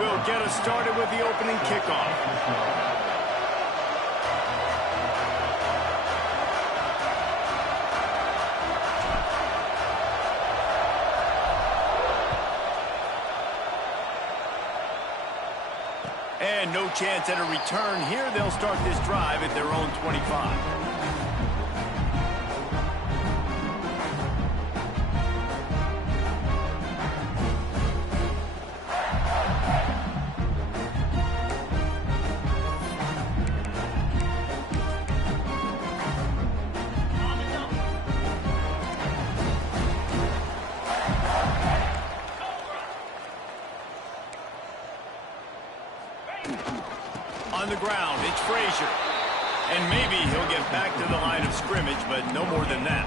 will get us started with the opening kickoff. And no chance at a return here. They'll start this drive at their own 25. On the ground, it's Frazier. And maybe he'll get back to the line of scrimmage, but no more than that.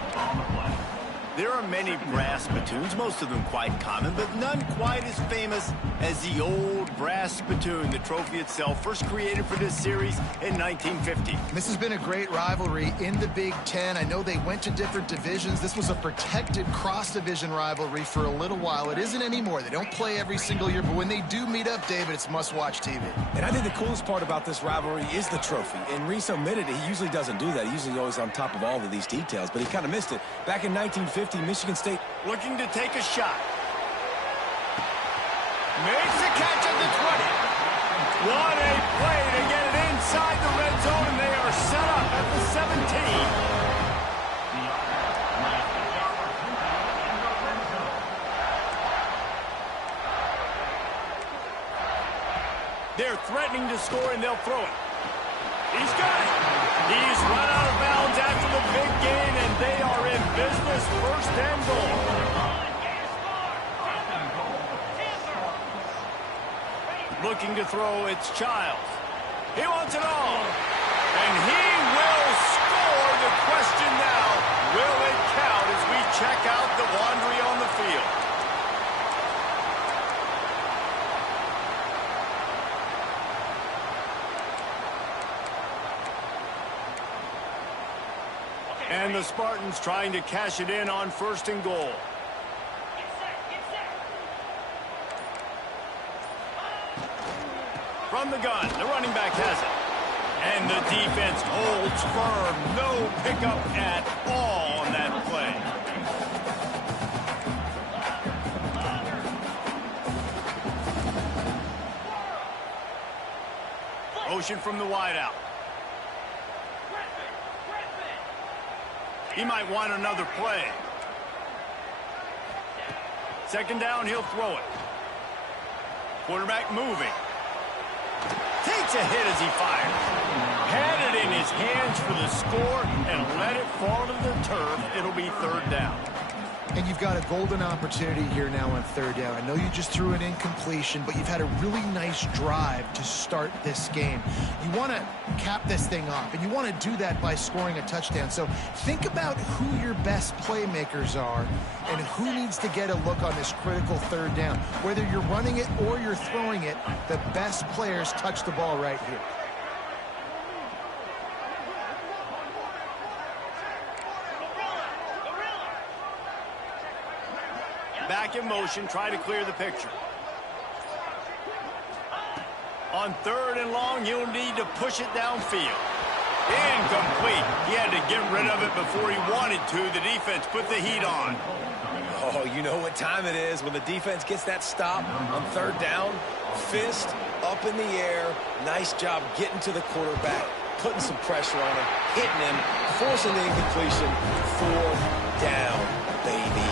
There are many brass spittoons, most of them quite common, but none quite as famous as the old brass spittoon, the trophy itself, first created for this series in 1950. This has been a great rivalry in the Big Ten. I know they went to different divisions. This was a protected cross-division rivalry for a little while. It isn't anymore. They don't play every single year, but when they do meet up, David, it's must-watch TV. And I think the coolest part about this rivalry is the trophy. And Reese omitted it. He usually doesn't do that. He's usually always on top of all of these details, but he kind of missed it. Back in 1950, Michigan State looking to take a shot. Makes a catch at the 20. What a play to get it inside the red zone, and they are set up at the 17. They're threatening to score, and they'll throw it. He's got it. He's run out of bounds after the big gain, and they are in business, first and goal. Looking to throw, it's Childs. He wants it all. And he will score. The question now, will it count as we check out the laundry on the field? And the Spartans trying to cash it in on first and goal. From the gun, the running back has it. And the defense holds firm. No pickup at all on that play. Motion from the wideout. He might want another play. Second down, he'll throw it. Quarterback moving. Takes a hit as he fires. Had it in his hands for the score and let it fall to the turf. It'll be third down. And you've got a golden opportunity here now on third down. I know you just threw an incompletion, but you've had a really nice drive to start this game. You want to cap this thing off, and you want to do that by scoring a touchdown. So think about who your best playmakers are and who needs to get a look on this critical third down. Whether you're running it or you're throwing it, the best players touch the ball right here. Back in motion, try to clear the picture. On third and long, you'll need to push it downfield. Incomplete. He had to get rid of it before he wanted to. The defense put the heat on. Oh, you know what time it is when the defense gets that stop on third down. Fist up in the air. Nice job getting to the quarterback, putting some pressure on him, hitting him, forcing the incompletion. Fourth down, baby.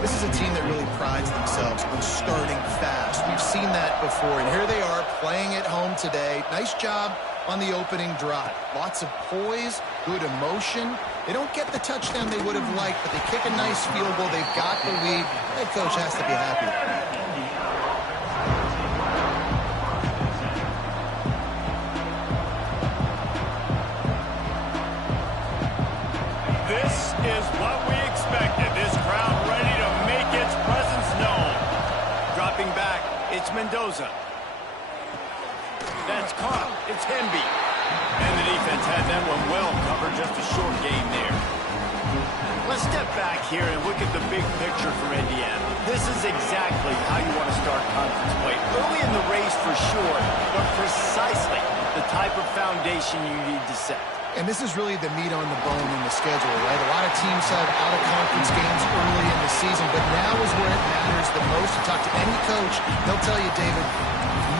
This is a team that really prides themselves on starting fast. We've seen that before, and here they are playing at home today. Nice job on the opening drive. Lots of poise, good emotion. They don't get the touchdown they would have liked, but they kick a nice field goal. They've got the lead. Head coach has to be happy. This is what we expected. This crowd ready to make its presence known. Dropping back, it's Mendoza. That's caught. It's Hemby. And the defense had that one well covered. Just a short gain there. Let's step back here and look at the big picture for Indiana. This is exactly how you want to start conference play. Early in the race for sure, but precisely the type of foundation you need to set. And this is really the meat on the bone in the schedule, right? A lot of teams have out-of-conference games early in the season, but now is where it matters the most. You talk to any coach, they'll tell you, David,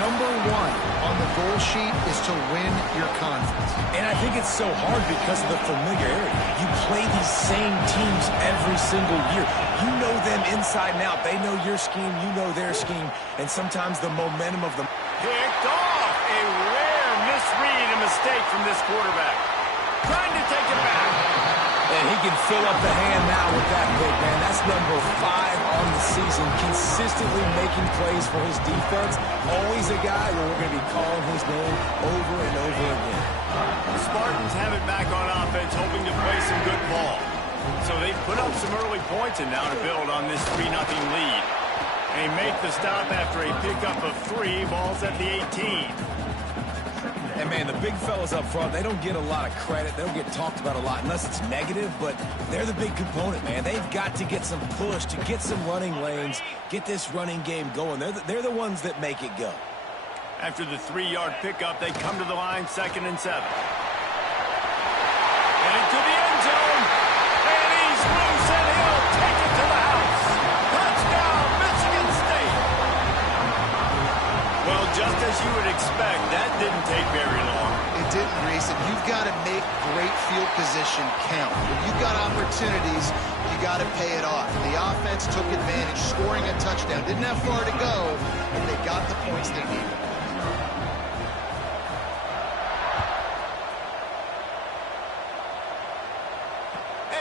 number one on the goal sheet is to win your conference. And I think it's so hard because of the familiarity. You play these same teams every single year. You know them inside and out. They know your scheme, you know their scheme, and sometimes the momentum of them. Picked off. A rare misread and mistake from this quarterback. Trying to take it back. And he can fill up the hand now with that pick, man. That's number 5 on the season, consistently making plays for his defense. Always a guy where we're going to be calling his name over and over again. The Spartans have it back on offense, hoping to play some good ball. So they put up some early points and now to build on this 3-0 lead. They make the stop after a pickup of 3 balls at the 18. And, man, the big fellas up front, they don't get a lot of credit. They don't get talked about a lot unless it's negative, but they're the big component, man. They've got to get some push, to get some running lanes, get this running game going. They're the ones that make it go. After the 3-yard pickup, they come to the line, 2nd and 7. And into the end zone. And he's loose, and he'll take it to the house. Touchdown, Michigan State. Well, just as you would expect, that didn't take very long. It didn't, Reese, and you've got to make great field position count. When you've got opportunities, you got to pay it off. And the offense took advantage, scoring a touchdown. Didn't have far to go, but they got the points they needed.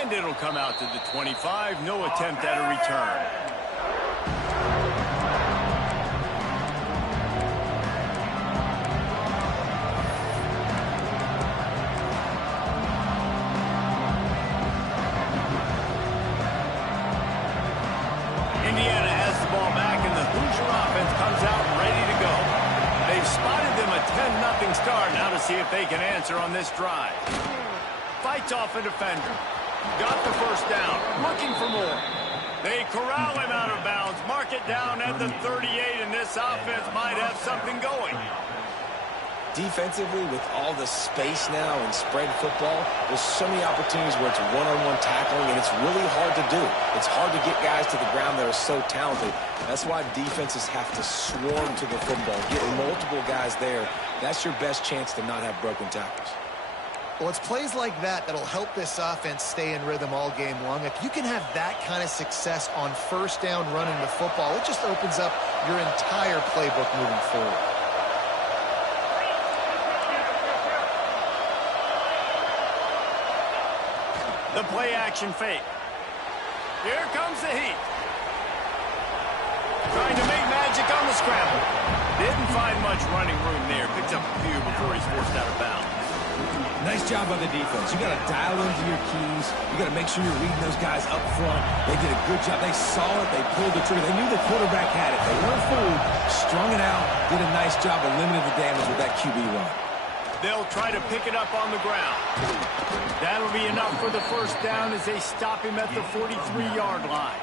And it'll come out to the 25. No attempt at a return. Indiana has the ball back, and the Hoosier offense comes out ready to go. They've spotted them a 10-0 start. Now to see if they can answer on this drive. Fights off a defender. Got the first down. Looking for more. They corral him out of bounds. Mark it down at the 38, and this offense might have something going. Defensively, with all the space now in spread football, there's so many opportunities where it's one-on-one tackling, and it's really hard to do. It's hard to get guys to the ground that are so talented. That's why defenses have to swarm to the football. Get multiple guys there. That's your best chance to not have broken tackles. Well, it's plays like that that'll help this offense stay in rhythm all game long. If you can have that kind of success on first down running the football, it just opens up your entire playbook moving forward. The play action fake. Here comes the heat. Trying to make magic on the scramble. Didn't find much running room there. Picks up a few before he's forced out of bounds. Nice job by the defense. You got to dial into your keys. You got to make sure you're reading those guys up front. They did a good job. They saw it. They pulled the trigger. They knew the quarterback had it. They weren't fooled. Strung it out. Did a nice job of limiting the damage with that QB run. They'll try to pick it up on the ground. That'll be enough for the first down as they stop him at the 43-yard line.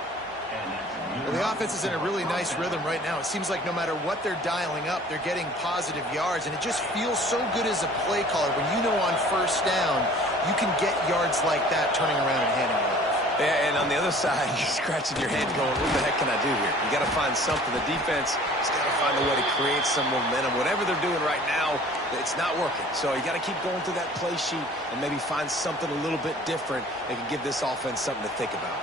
Well, the offense is in a really nice rhythm right now. It seems like no matter what they're dialing up, they're getting positive yards, and it just feels so good as a play caller when you know on first down you can get yards like that turning around and handing it off. Yeah, and on the other side, you're scratching your head going, what the heck can I do here? You got to find something. The defense has got to find a way to create some momentum. Whatever they're doing right now, it's not working. So you got to keep going through that play sheet and maybe find something a little bit different that can give this offense something to think about.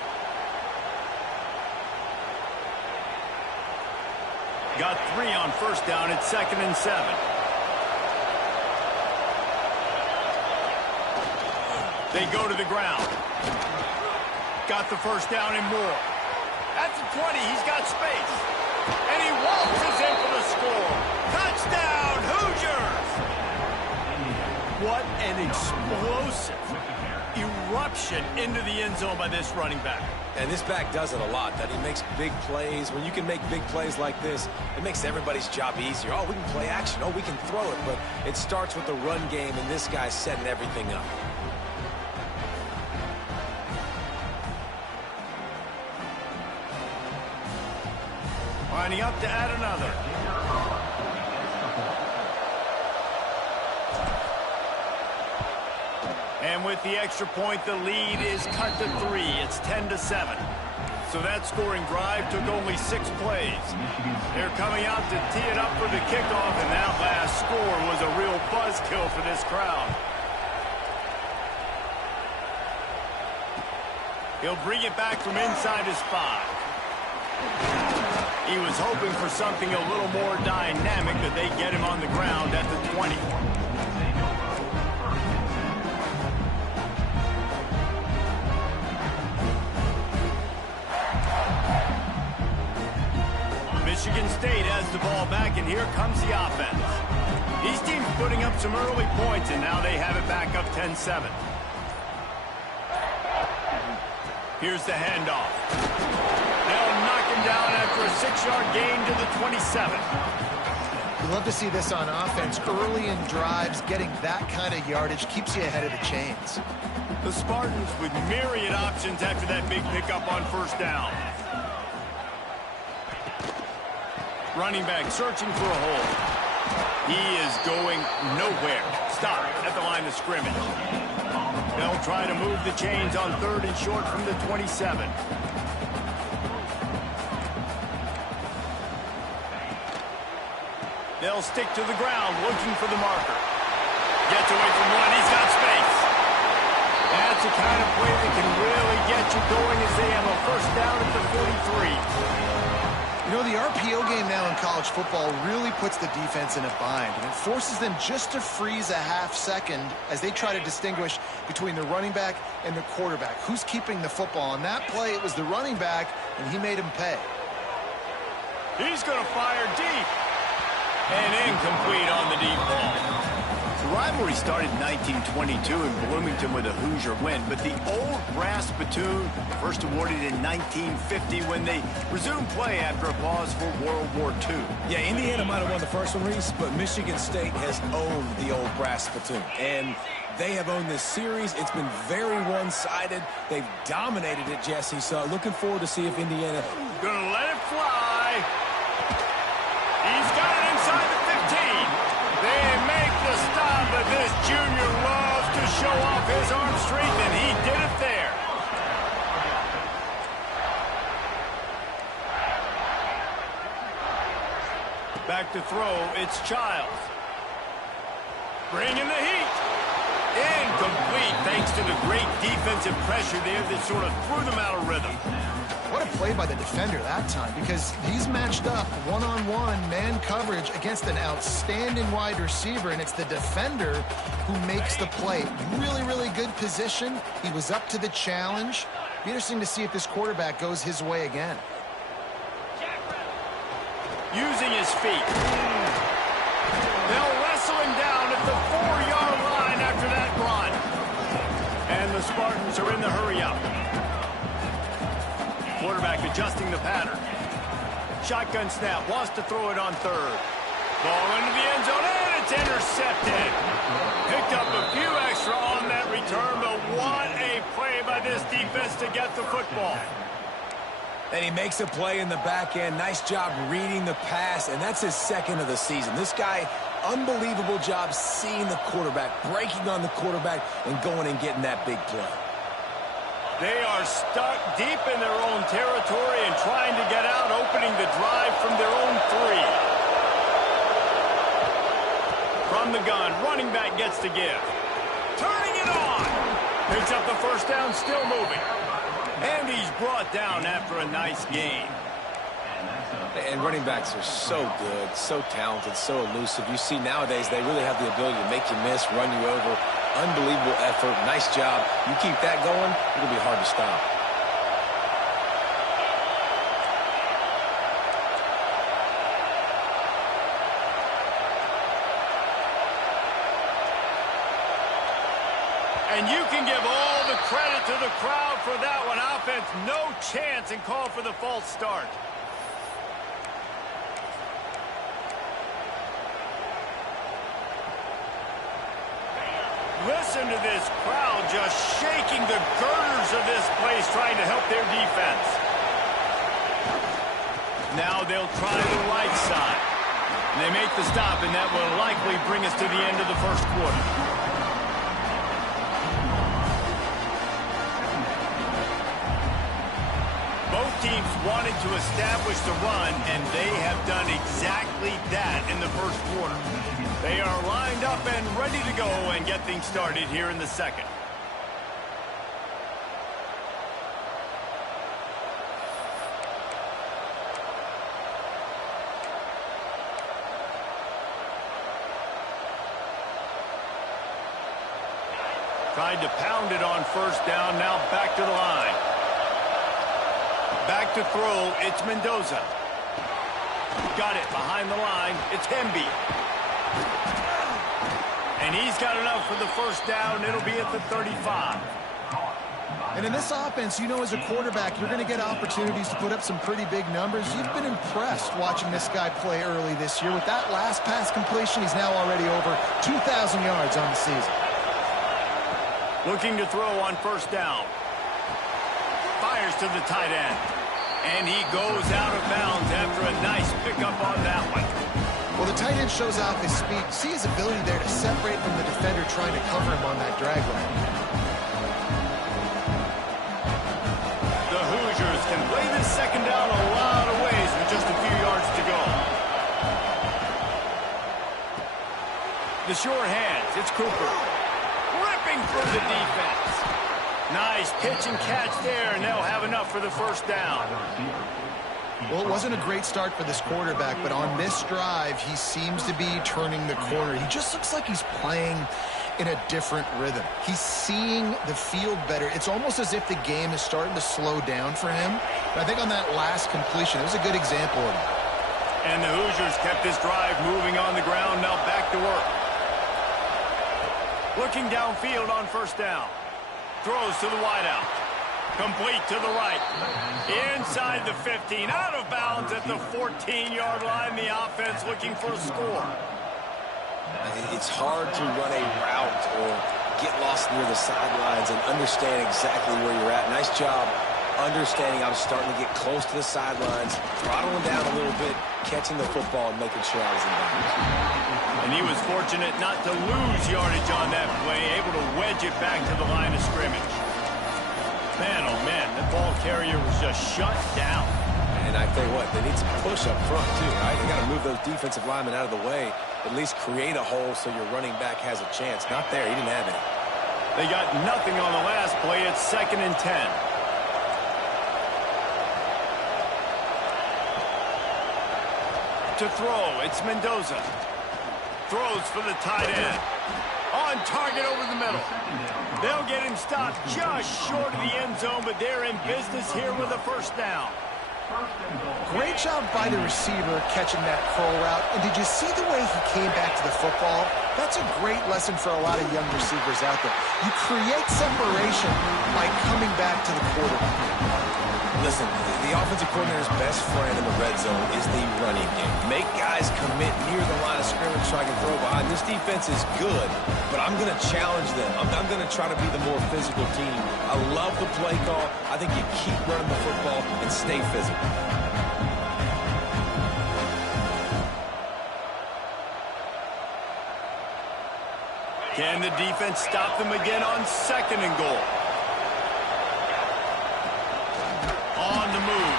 Got 3 on first down at 2nd and 7. They go to the ground. Got the first down and more. At the 20, he's got space. And he waltzes in for the score. Touchdown, Hoosiers! What an explosive eruption into the end zone by this running back. And this back does it a lot, that he makes big plays. When you can make big plays like this, it makes everybody's job easier. Oh, we can play action. Oh, we can throw it. But it starts with the run game, and this guy's setting everything up. Lining up to add another. And with the extra point, the lead is cut to 3. It's 10-7. So that scoring drive took only 6 plays. They're coming out to tee it up for the kickoff, and that last score was a real buzzkill for this crowd. He'll bring it back from inside his 5. He was hoping for something a little more dynamic, but they get him on the ground at the 20. Michigan State has the ball back, and here comes the offense. These teams putting up some early points, and now they have it back up 10-7. Here's the handoff. They'll knock him down after a 6-yard gain to the 27. You love to see this on offense. Early in drives, getting that kind of yardage keeps you ahead of the chains. The Spartans with myriad options after that big pickup on first down. Running back searching for a hole. He is going nowhere. Stop at the line of scrimmage. They'll try to move the chains on 3rd and short from the 27. They'll stick to the ground looking for the marker. Gets away from one. He's got space. That's the kind of play that can really get you going as they have a first down at the 43. You know, the RPO game now in college football really puts the defense in a bind, and it forces them just to freeze a half second as they try to distinguish between the running back and the quarterback. Who's keeping the football? On that play, it was the running back, and he made him pay. He's going to fire deep. And incomplete on the deep ball. The rivalry started in 1922 in Bloomington with a Hoosier win, but the old brass spittoon first awarded in 1950 when they resumed play after a pause for World War II. Yeah, Indiana might have won the first one, Reese, but Michigan State has owned the old brass spittoon. And they have owned this series. It's been very one-sided. They've dominated it, Jesse, so looking forward to see if Indiana... Gonna let it fly. He's got it inside the 15. They make the stop, but this junior loves to show off his arm strength, and he did it there. Back to throw, it's Childs. Bringing the heat. Incomplete, thanks to the great defensive pressure there that sort of threw them out of rhythm. What a play by the defender that time, because he's matched up one-on-one man coverage against an outstanding wide receiver, and it's the defender who makes the play. Really, really good position. He was up to the challenge. Be interesting to see if this quarterback goes his way again. Using his feet. They'll wrestle him down at the 4-yard line after that run. And the Spartans are in the hurry-up. Quarterback adjusting the pattern. Shotgun snap, wants to throw it on 3rd. Ball into the end zone, and it's intercepted. Picked up a few extra on that return, but what a play by this defense to get the football. And he makes a play in the back end. Nice job reading the pass, and that's his 2nd of the season. This guy, unbelievable job seeing the quarterback, breaking on the quarterback, and going and getting that big play. They are stuck deep in their own territory and trying to get out, opening the drive from their own 3. From the gun, running back gets to give. Turning it on. Picks up the first down, still moving. And he's brought down after a nice gain. And running backs are so good, so talented, so elusive. You see nowadays they really have the ability to make you miss, run you over. Unbelievable effort. Nice job. You keep that going, it'll be hard to stop. And you can give all the credit to the crowd for that one. Offense, no chance, and call for the false start. Listen to this crowd just shaking the girders of this place, trying to help their defense. Now they'll try the right side. And they make the stop, and that will likely bring us to the end of the first quarter. Both teams wanted to establish the run, and they have done exactly that in the first quarter. They are lined up and ready to go and get things started here in the second. Tried to pound it on first down, now back to the line. Back to throw, it's Mendoza. Got it behind the line, it's Hemby. And he's got enough for the first down, it'll be at the 35. And in this offense, you know as a quarterback, you're going to get opportunities to put up some pretty big numbers. You've been impressed watching this guy play early this year. With that last pass completion, he's now already over 2,000 yards on the season. Looking to throw on first down. Fires to the tight end. And he goes out of bounds after a nice pickup on that one. Well, the tight end shows off his speed. See his ability there to separate from the defender trying to cover him on that drag route. The Hoosiers can play this second down a lot of ways with just a few yards to go. The sure hands, it's Cooper. Ripping through the defense. Nice pitch and catch there, and they'll have enough for the first down. Well, it wasn't a great start for this quarterback, but on this drive, he seems to be turning the corner. He just looks like he's playing in a different rhythm. He's seeing the field better. It's almost as if the game is starting to slow down for him. But I think on that last completion, it was a good example of it. And the Hoosiers kept this drive moving on the ground, now back to work. Looking downfield on first down. Throws to the wideout. Complete to the right. Inside the 15. Out of bounds at the 14-yard line. The offense looking for a score. It's hard to run a route or get lost near the sidelines and understand exactly where you're at. Nice job understanding I was starting to get close to the sidelines, throttling down a little bit, catching the football and making sure I was in bounds. And he was fortunate not to lose yardage on that play, able to wedge it back to the line of scrimmage. Man, oh man, the ball carrier was just shut down. And I tell you what, they need some push up front too, right? They got to move those defensive linemen out of the way, at least create a hole so your running back has a chance. Not there, he didn't have any. They got nothing on the last play. It's 2nd and 10. To throw, it's Mendoza. Throws for the tight end. On target over the middle. They'll get him stopped just short of the end zone, but they're in business here with a first down. Great job by the receiver catching that curl route. And did you see the way he came back to the football? That's a great lesson for a lot of young receivers out there. You create separation by coming back to the quarterback. Listen, the offensive coordinator's best friend in the red zone is the running game. Make guys commit near the line of scrimmage so I can throw behind. This defense is good, but I'm going to challenge them. I'm going to try to be the more physical team. I love the play call. I think you keep running the football and stay physical. Can the defense stop them again on 2nd and goal? On the move.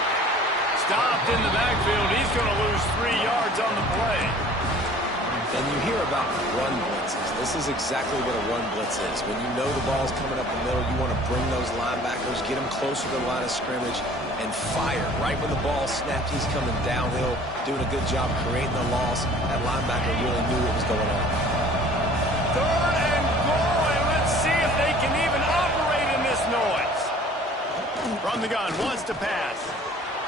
Stopped in the backfield. He's going to lose 3 yards on the play. And you hear about run blitzes. This is exactly what a run blitz is. When you know the ball's coming up the middle, you want to bring those linebackers, get them closer to the line of scrimmage, and fire. Right when the ball snaps, he's coming downhill, doing a good job creating the loss. That linebacker really knew what was going on. 3rd and goal, and let's see if they can even operate in this noise. From the gun, wants to pass.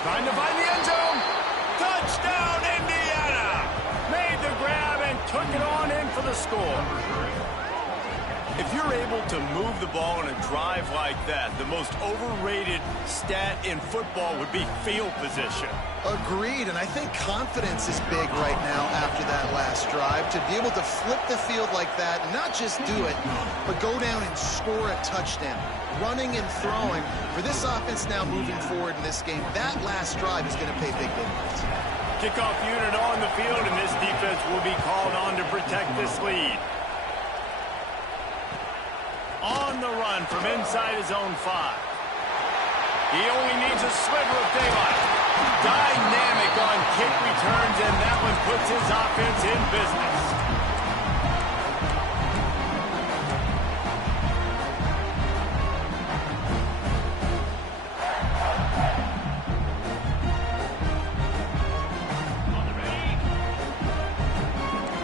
Trying to find the end zone. Touchdown, Indiana! Made the grab and took it on in for the score. If you're able to move the ball in a drive like that, the most overrated stat in football would be field position. Agreed, and I think confidence is big right now after that last drive. To be able to flip the field like that, and not just do it, but go down and score a touchdown. Running and throwing, for this offense now moving forward in this game, that last drive is going to pay big dividends. Kickoff unit on the field, and this defense will be called on to protect this lead. On the run from inside his own 5. He only needs a sliver of daylight. Dynamic on kick returns, and that one puts his offense in business.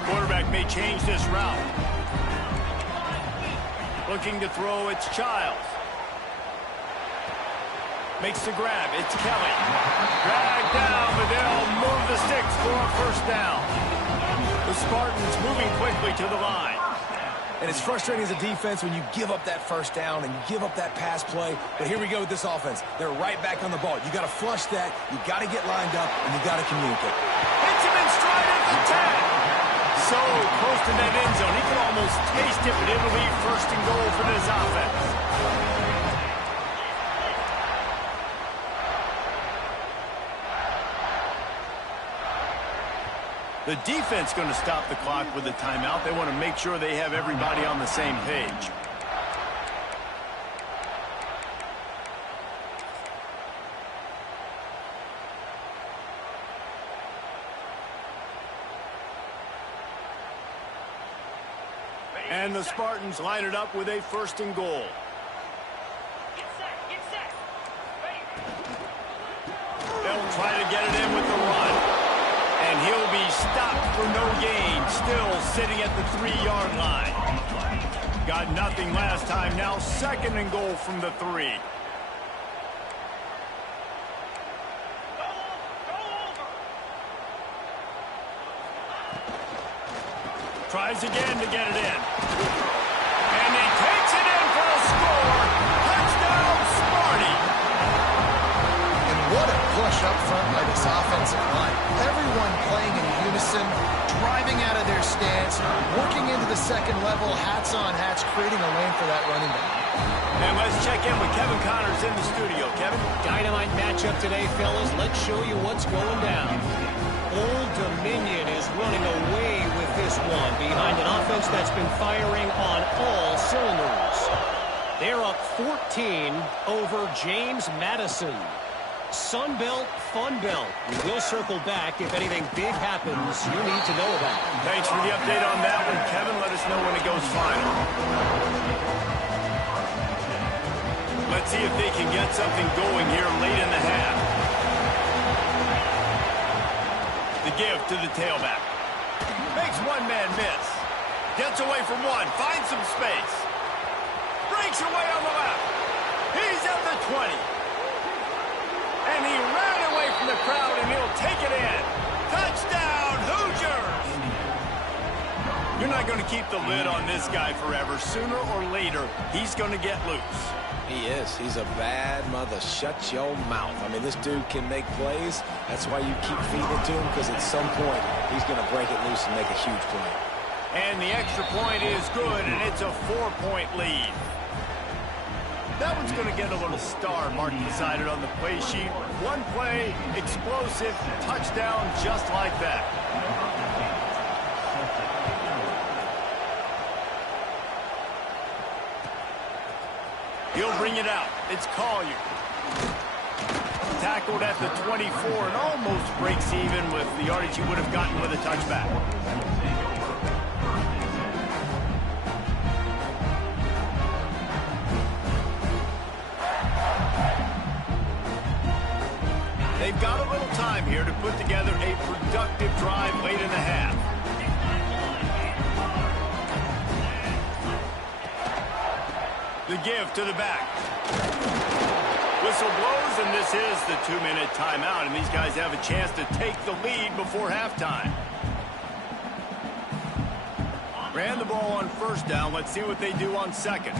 Quarterback may change this route. Looking to throw, it's Childs. Makes the grab, it's Kelly. Dragged down, but they'll move the sticks for a first down. The Spartans moving quickly to the line. And it's frustrating as a defense when you give up that first down and you give up that pass play. But here we go with this offense. They're right back on the ball. You got to flush that, you got to get lined up, and you got to communicate. Hits him in stride at the 10. So close to that end zone. He can almost taste it, but it'll be first and goal for this offense. The defense going to stop the clock with a timeout. They want to make sure they have everybody on the same page. And the Spartans line it up with a first and goal. They'll try to get it in with the run. And he'll be stopped for no gain, still sitting at the 3-yard line. Got nothing last time, now second and goal from the 3. Tries again to get it in. And he takes it in for a score. Touchdown, Sparty. And what a push up front by this offensive line. Everyone playing in unison, driving out of their stance, working into the second level, hats on hats, creating a lane for that running back. And let's check in with Kevin Connors in the studio. Kevin? Dynamite matchup today, fellas. Let's show you what's going down. Old Dominion is running away with this one behind an offense that's been firing on all cylinders. They're up 14 over James Madison. Sunbelt, Funbelt. We will circle back if anything big happens you need to know about. Thanks for the update on that one, Kevin. Let us know when it goes final. Let's see if they can get something going here late in the half. The give to the tailback. Makes one man miss. Gets away from one. Finds some space. Breaks away on the left. He's at the 20. And he ran away from the crowd, and he'll take it in. Touchdown, Hoosiers! You're not going to keep the lid on this guy forever. Sooner or later, he's going to get loose. He is. He's a bad mother. Shut your mouth. I mean, this dude can make plays. That's why you keep feeding it to him, because at some point, he's going to break it loose and make a huge play. And the extra point is good, and it's a 4-point lead. That one's going to get a little star mark decided on the play sheet. One play, explosive, touchdown just like that. He'll bring it out. It's Collier. Tackled at the 24 and almost breaks even with the yardage he would have gotten with a touchback. They've got a little time here to put together a productive drive late in the half. The give to the back. Whistle blows, and this is the 2-minute timeout, and these guys have a chance to take the lead before halftime. Ran the ball on first down. Let's see what they do on second.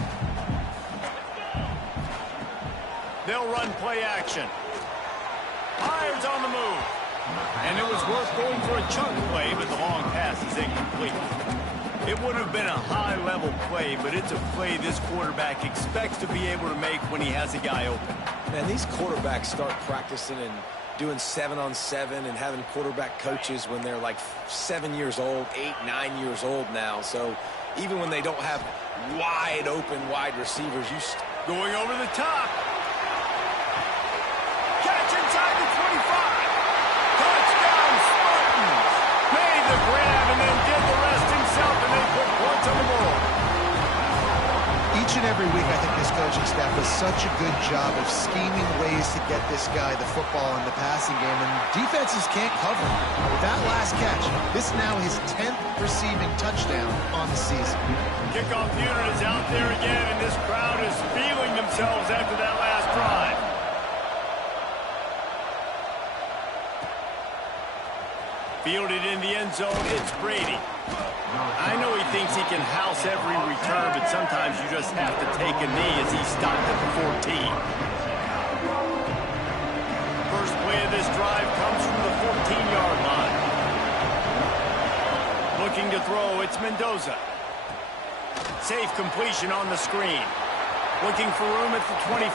They'll run play action. Myers on the move. And it was worth going for a chunk play, but the long pass is incomplete. It would have been a high-level play, but it's a play this quarterback expects to be able to make when he has a guy open. Man, these quarterbacks start practicing and doing 7-on-7 and having quarterback coaches when they're like 7 years old, 8, 9 years old now. So even when they don't have wide receivers, going over the top. Catch inside the 25. Touchdown, Spartans. Made the grab and then did the rest himself, and they put points on the board. Each and every week, I think this coaching staff does such a good job of scheming ways to get this guy the football in the passing game, and defenses can't cover him. With that last catch, this is now his 10th receiving touchdown on the season. Kickoff unit is out there again, and this crowd is feeling themselves after that last drive. Fielded in the end zone, it's Brady. I know he thinks he can house every return, but sometimes you just have to take a knee as he stopped at the 14. First play of this drive comes from the 14-yard line. Looking to throw, it's Mendoza. Safe completion on the screen. Looking for room at the 25.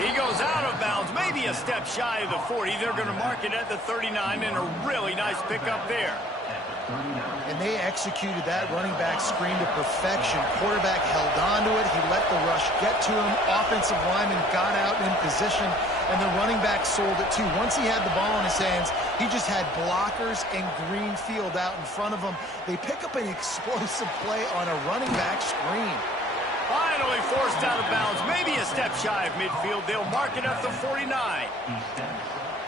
He goes out of bounds, maybe a step shy of the 40. They're going to mark it at the 39, and a really nice pickup there. And they executed that running back screen to perfection. Quarterback held on to it. He let the rush get to him. Offensive lineman got out in position, and the running back sold it too. Once he had the ball in his hands, he just had blockers and green field out in front of him. They pick up an explosive play on a running back screen. Finally forced out of bounds, maybe a step shy of midfield. They'll mark it at the 49.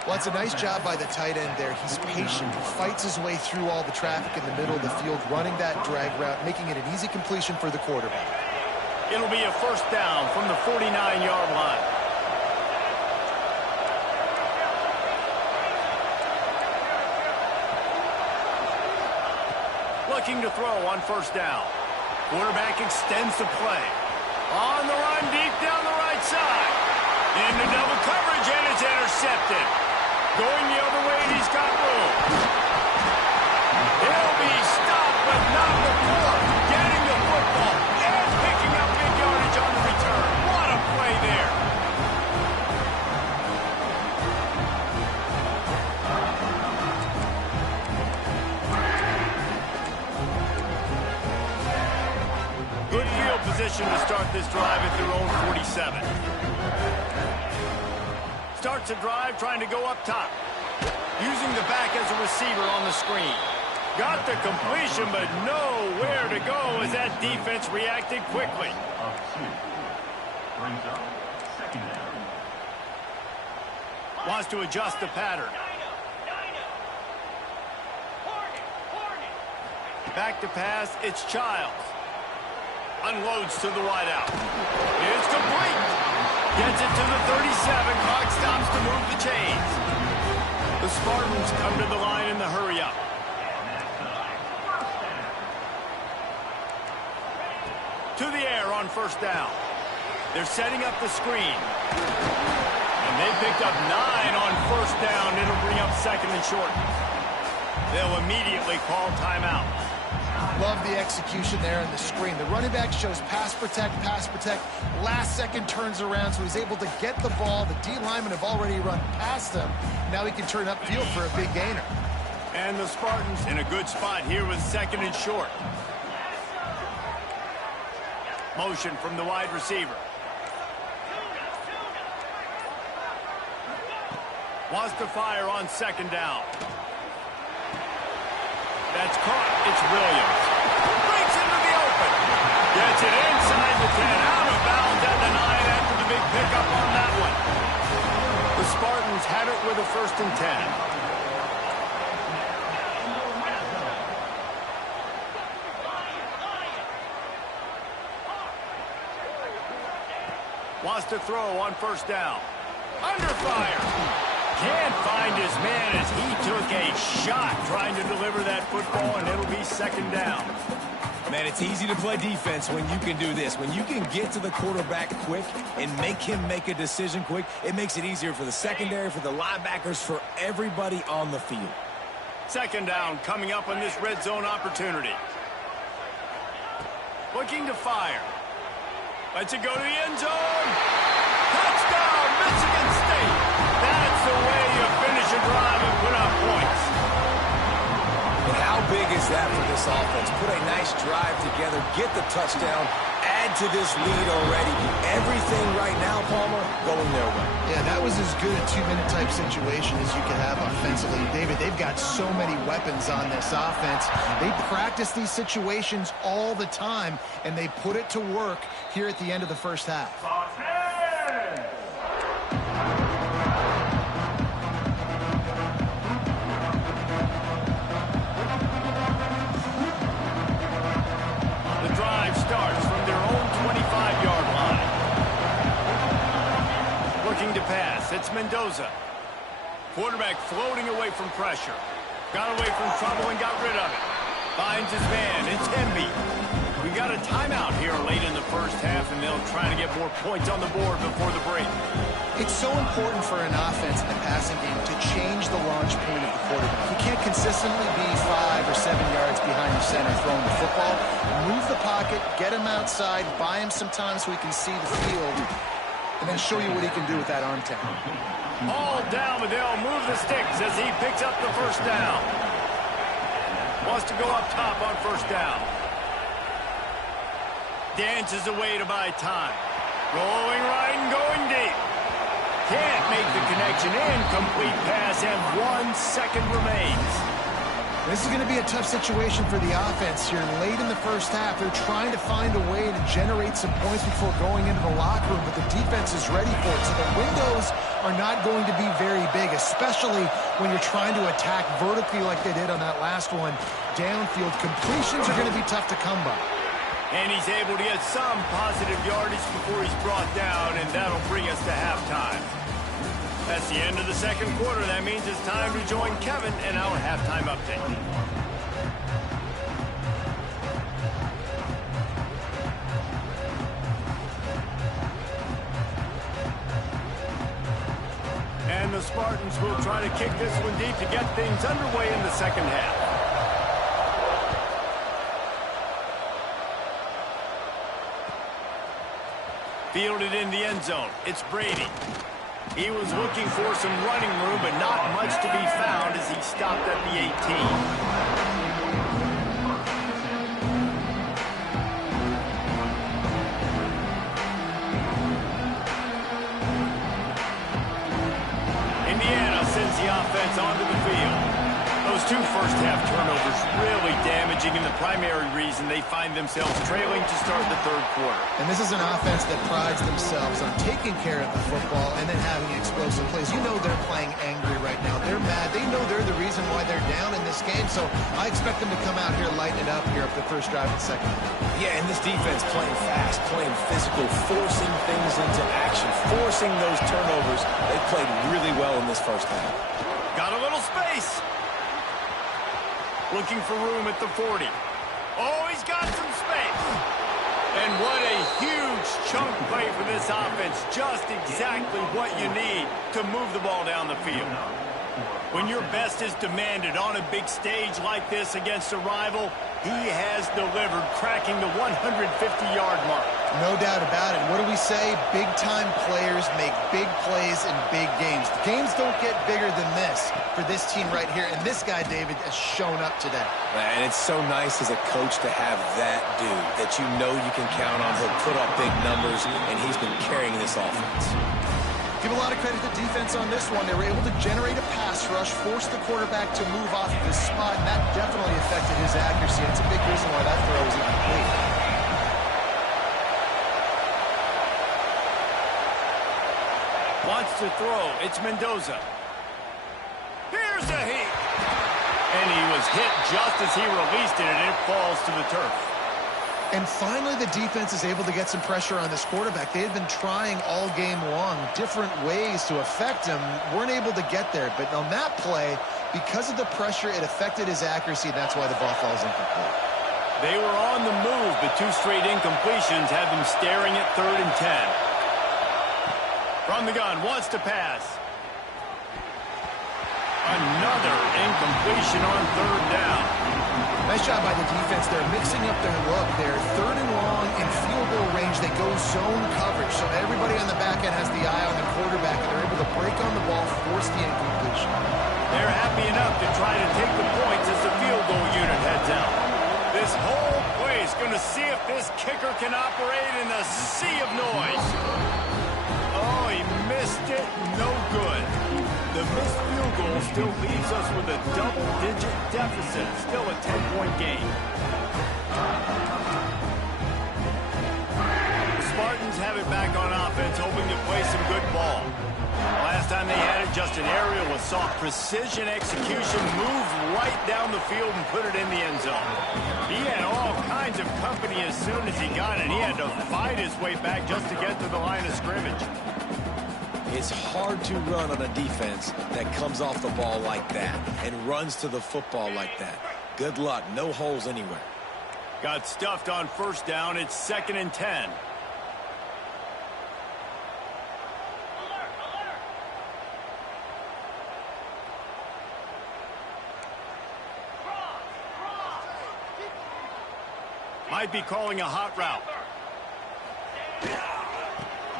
Well, it's a nice job by the tight end there. He's patient. He fights his way through all the traffic in the middle of the field, running that drag route, making it an easy completion for the quarterback. It'll be a first down from the 49-yard line. Looking to throw on first down. Quarterback extends the play. On the run, deep down the right side. Into double coverage, and it's intercepted. Going the other way, and he's got room. He'll be stopped, but not before getting the football and picking up big yardage on the return. What a play there. Good field position to start this drive at their own 47. Starts a drive trying to go up top. Using the back as a receiver on the screen. Got the completion, but nowhere to go as that defense reacted quickly. Wants to adjust the pattern. Back to pass, it's Childs. Unloads to the wideout. It's complete. Gets it to the 37. Clock stops to move the chains. The Spartans come to the line in the hurry-up. To the air on first down. They're setting up the screen. And they picked up 9 on first down. It'll bring up second and short. They'll immediately call timeout. Love the execution there in the screen. The running back shows pass protect. Last second turns around, so he's able to get the ball. The D linemen have already run past him. Now he can turn upfield for a big gainer. And the Spartans in a good spot here with second and short. Motion from the wide receiver. Wants to fire on second down. That's caught. It's Williams. Breaks into the open. Gets it inside the 10. Out of bounds at the 9 after the big pickup on that one. The Spartans have it with a first and 10. Wants to throw on first down. Under fire. Can't find his man as he took a shot trying to deliver that football, and it'll be second down. Man, it's easy to play defense when you can do this. When you can get to the quarterback quick and make him make a decision quick, it makes it easier for the secondary, for the linebackers, for everybody on the field. Second down coming up on this red zone opportunity. Looking to fire. Lets it go to the end zone. Touchdown, Michigan State. That's the way you finish a drive and put up points. And how big is that for this offense? Put a nice drive together, get the touchdown, add to this lead already. Everything right now, Palmer, going their way. Yeah, that was as good a two-minute type situation as you could have offensively. David, they've got so many weapons on this offense. They practice these situations all the time, and they put it to work here at the end of the first half. Starts from their own 25-yard line. Looking to pass. It's Mendoza. Quarterback floating away from pressure. Got away from trouble and got rid of it. Finds his man. It's Hemby. We got a timeout here late in the first half, and they'll try to get more points on the board before the break. It's so important for an offense in the passing game to change the launch point of the quarterback. You can't consistently be 5 or 7 yards behind the center throwing the football. Move the pocket, get him outside, buy him some time so he can see the field, and then show you what he can do with that arm talent. All down, but they'll move the sticks as he picks up the first down. Wants to go up top on first down. Dances away to buy time. Going right and going deep. Can't make the connection. Incomplete pass, and 1 second remains. This is going to be a tough situation for the offense here. Late in the first half, they're trying to find a way to generate some points before going into the locker room, but the defense is ready for it. So the windows are not going to be very big, especially when you're trying to attack vertically like they did on that last one. Downfield completions are going to be tough to come by. And he's able to get some positive yardage before he's brought down, and that'll bring us to halftime. That's the end of the second quarter. That means it's time to join Kevin in our halftime update. And the Spartans will try to kick this one deep to get things underway in the second half. Fielded in the end zone. It's Brady. He was looking for some running room, but not much to be found as he stopped at the 18. Indiana sends the offense onto the field. Those 2 first-half turnovers really damaging, and the primary reason they find themselves trailing to start the third quarter. And this is an offense that prides themselves on taking care of the football and then having explosive plays. You know they're playing angry right now. They're mad. They know they're the reason why they're down in this game, so I expect them to come out here, lighten it up here up the first drive and second. Yeah, and this defense playing fast, playing physical, forcing things into action, forcing those turnovers. They played really well in this first half. Got a little space. Looking for room at the 40. Oh, he's got some space. And what a huge chunk play for this offense. Just exactly what you need to move the ball down the field. When your best is demanded on a big stage like this against a rival, he has delivered, cracking the 150-yard mark. No doubt about it. What do we say? Big-time players make big plays in big games. The games don't get bigger than this for this team right here, and this guy, David, has shown up today. And it's so nice as a coach to have that dude that you know you can count on. He'll put up big numbers, and he's been carrying this offense. Give a lot of credit to defense on this one. They were able to generate a pass rush, force the quarterback to move off of his spot, and that definitely affected his accuracy. It's a big reason why that throw was incomplete. Wants to throw. It's Mendoza. Here's a hit. And he was hit just as he released it, and it falls to the turf. And finally, the defense is able to get some pressure on this quarterback. They had been trying all game long different ways to affect him, weren't able to get there. But on that play, because of the pressure, it affected his accuracy, and that's why the ball falls incomplete. They were on the move, but 2 straight incompletions have them staring at 3rd and 10. From the gun, wants to pass. Another incompletion on 3rd down. Nice job by the defense. They're mixing up their look. They're 3rd and long in field goal range. They go zone coverage, so everybody on the back end has the eye on the quarterback, and they're able to break on the ball, force the incompletion. They're happy enough to try to take the points as the field goal unit heads out. This whole play is going to see if this kicker can operate in a sea of noise. Oh, he missed it. No good. The missed field goal still leaves us with a double-digit deficit. Still a 10-point game. The Spartans have it back on offense, hoping to play some good ball. Last time they had it, just an aerial with soft precision execution, moved right down the field and put it in the end zone. He had all kinds of company as soon as he got it. He had to fight his way back just to get to the line of scrimmage. It's hard to run on a defense that comes off the ball like that and runs to the football like that. Good luck. No holes anywhere. Got stuffed on 1st down. It's 2nd and 10. Might be calling a hot route.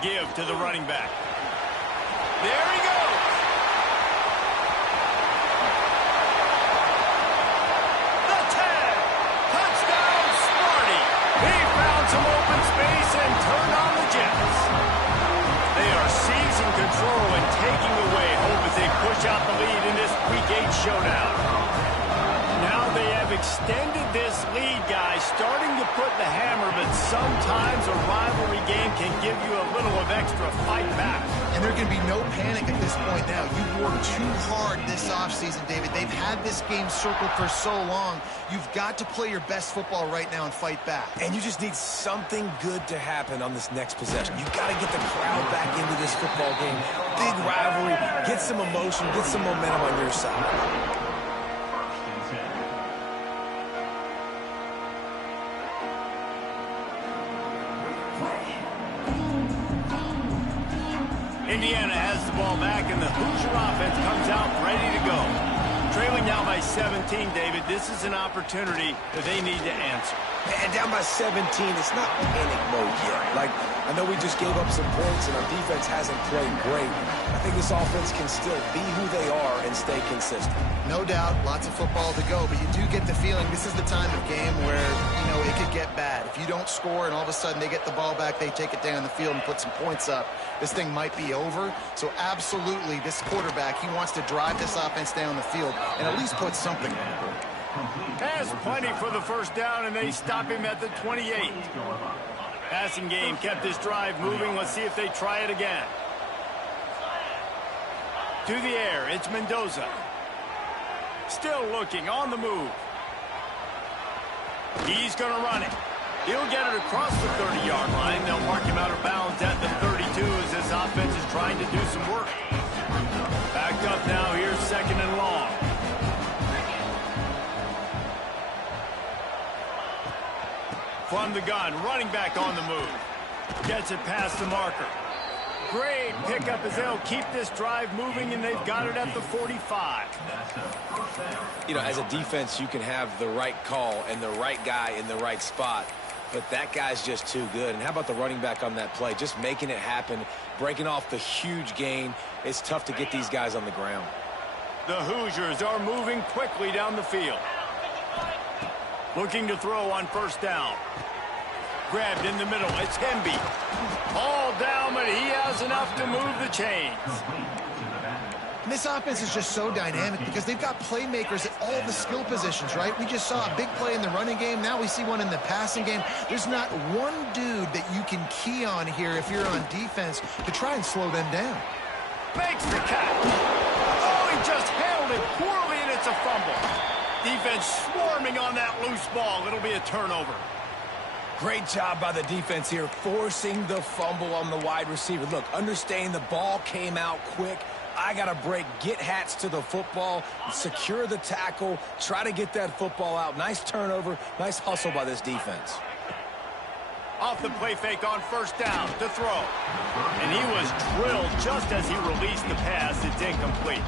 Give to the running back. There he goes. The tag. Touchdown, Sparty. He found some open space and turned on the Jets. They are seizing control and taking away hope as they push out the lead in this Week 8 showdown. Now they have extended this lead, guys, starting to put the hammer, but sometimes a rivalry game can give you a little of extra fight back. And there can be no panic at this point now. You worked too hard this offseason, David. They've had this game circled for so long. You've got to play your best football right now and fight back. And you just need something good to happen on this next possession. You've got to get the crowd back into this football game. Big rivalry. Get some emotion. Get some momentum on your side. Indiana has the ball back, and the Hoosier offense comes out ready to go. Trailing now by 17, David. This is an opportunity that they need to answer. And down by 17, it's not panic mode yet. Like, I know we just gave up some points, and our defense hasn't played great. I think this offense can still be who they are and stay consistent. No doubt, lots of football to go, but you do get the feeling this is the time of game where, it could get bad. If you don't score and all of a sudden they get the ball back, they take it down the field and put some points up, this thing might be over. So absolutely, this quarterback, he wants to drive this offense down the field and at least put something on the board. Has plenty for the 1st down, and they stop him at the 28. Passing game kept this drive moving. Let's see if they try it again. To the air, it's Mendoza. Still looking, on the move. He's going to run it. He'll get it across the 30-yard line. They'll mark him out of bounds at the 32 as this offense is trying to do some work. Backed up now, here's 2nd and long. From the gun, running back on the move. Gets it past the marker. Great pickup as they'll keep this drive moving, and they've got it at the 45. As a defense, you can have the right call and the right guy in the right spot, but that guy's just too good. And how about the running back on that play? Just making it happen, breaking off the huge gain. It's tough to get these guys on the ground. The Hoosiers are moving quickly down the field. Looking to throw on 1st down. Grabbed in the middle. It's Hemby. All down, but he has enough to move the chains. And this offense is just so dynamic because they've got playmakers at all the skill positions, right? We just saw a big play in the running game. Now we see one in the passing game. There's not one dude that you can key on here if you're on defense to try and slow them down. Makes the catch. Oh, he just handled it poorly, and it's a fumble. Defense swarming on that loose ball. It'll be a turnover. Great job by the defense here, forcing the fumble on the wide receiver. Look, understanding the ball came out quick. guy got to break, get Hats to the football, secure the tackle, try to get that football out. Nice turnover, nice hustle by this defense. Off the play fake on first down to throw. And he was drilled just as he released the pass. It's incomplete.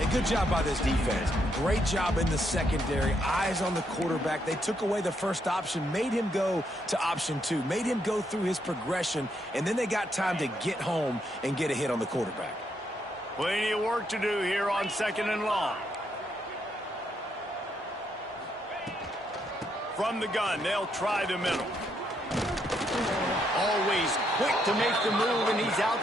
A good job by this defense. Great job in the secondary. Eyes on the quarterback. They took away the first option, made him go to option 2, made him go through his progression, and then they got time to get home and get a hit on the quarterback. Plenty of work to do here on 2nd and long. From the gun, they'll try the middle. Always quick to make the move, and he's out to